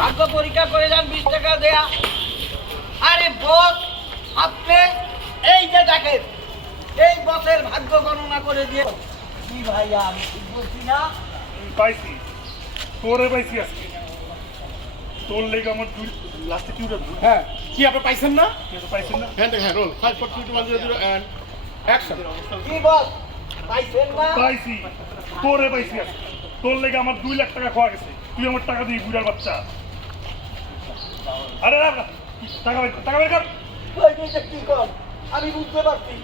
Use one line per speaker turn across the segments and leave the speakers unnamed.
ভাগ্য পরীক্ষা করে যান বিশ টাকা দেয়া। আরে বস আপনি এই যে দেখেন এই বসের ভাগ্য গণনা করে দিয়ে। কি ভাইয়া আমি ঠিক বলছি না?
পাইছি তোরে পাইছি আজকে। তোর লেগে আমার দুই লাস্টে কি উঠে
হ্যাঁ কি আপনি পাইছেন না?
পাইছেন না?
হ্যাঁ হ্যাঁ roll five four two one zero zero and action
কি বস পাইছেন না?
পাইছি তোরে পাইছি আজকে। তোর লেগে আমার দুই লাখ টাকা খাওয়া গেছে। তুই আমার টাকা দিবি বুড়ার বাচ্চা। আরে না টাকা বের কর, টাকা বের কর।
ওই যে কি কর? আমি বুঝতে পারছি।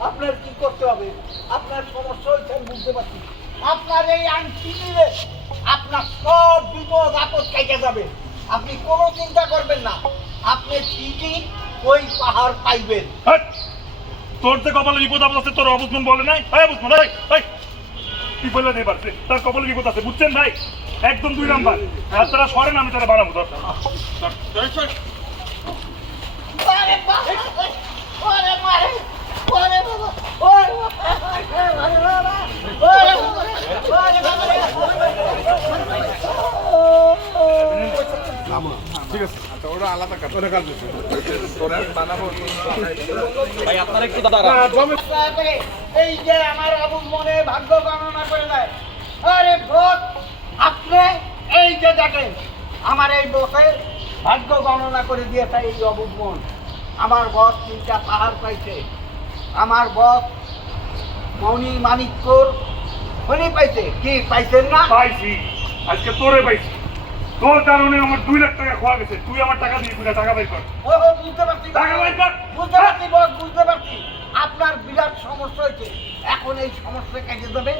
আপনার কি করতে হবে? আপনার সমস্যা হয়েছে আমি বুঝতে পারছি। আপনার এই আংটি নিলে আপনার সব বিপদ আপদ কেটে যাবে। আপনি কোনো চিন্তা করবেন না। আপনি ঠিকই ওই পাহাড় পাইবেন!
তোর যে কপালে বিপদ আপদ আছে তোর অবুজমান বলে নাই? অবুজমান কি বলে নেই পারছে তার কপালে বিপদ আছে? বুঝছেন ভাই? একদম দুই নাম্বার। আর তারা সরেন আমি তারা বানাবো ধর
ওরে বাবা! ওরে মারে! ওরে বাবা! ওরে বাবা! ওরে বাবা! ওরে বাবা! ওরে বাবা রে!
ঠিক আছে। আচ্ছা ওরা আলাদা কাট। ওরা কাটবে।
ভাই আপনার একটু দাঁড়ান।
এই যে আমার মনে ভাগ্য গণনা করে দেয়। আরে ভোট আপনি এই যে দেখেন আমার এই বসের ভাগ্য গণনা করে দিয়েছে এই অবুল মন। আমার বস তিনটা পাহাড় পাইছে। আমার বস মণি মানিকপুর মণি পাইছে। কি পাইছেন না?
পাইছি। আজকে তোরে পাইছি। তোর কারণে আমার দুই লাখ টাকা খোয়া গেছে। তুই আমার টাকা দিয়ে বুঝা টাকা বের কর।
ও ও, বুঝতে পারছি।
টাকা বের কর।
বুঝতে পারছি বস বুঝতে পারছি। আপনার বিরাট সমস্যা হয়েছে। এখন এই সমস্যা কেটে যাবে।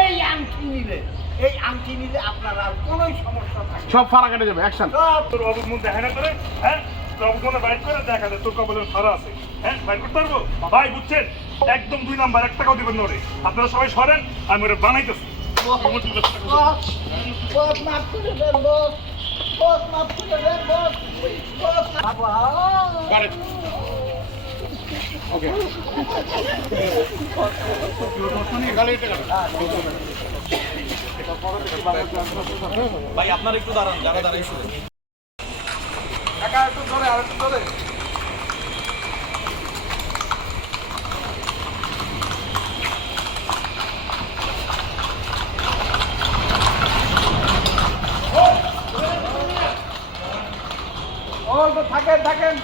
এই আংটি নিলে এই আংটি নিলে আপনার আর কোনো সমস্যা থাকবে
সব ফাড়া কেটে যাবে অ্যাকশন
সব।
তোর অবুজমন দেখা না করে হ্যাঁ? তোর অবুজমনে বাইর করে দেখা যায় তোর কপালের খারা আছে। হ্যাঁ বাইর করতে পারব? ভাই বুঝছেন? একদম দুই নাম্বার এক টাকাও দিবেন না ওরে। আপনারা সবাই সরেন আমি ওরে বানাইতেছি।
কাটো
ভাই আপনার একটু দাঁড়ান যারা
একা একটু ধরে আর একটু ধরে।
থাকেন থাকেন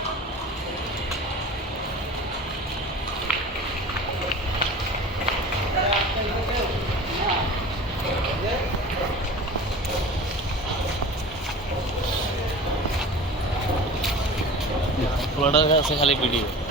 পুরোটার কাছে খালি ভিডিও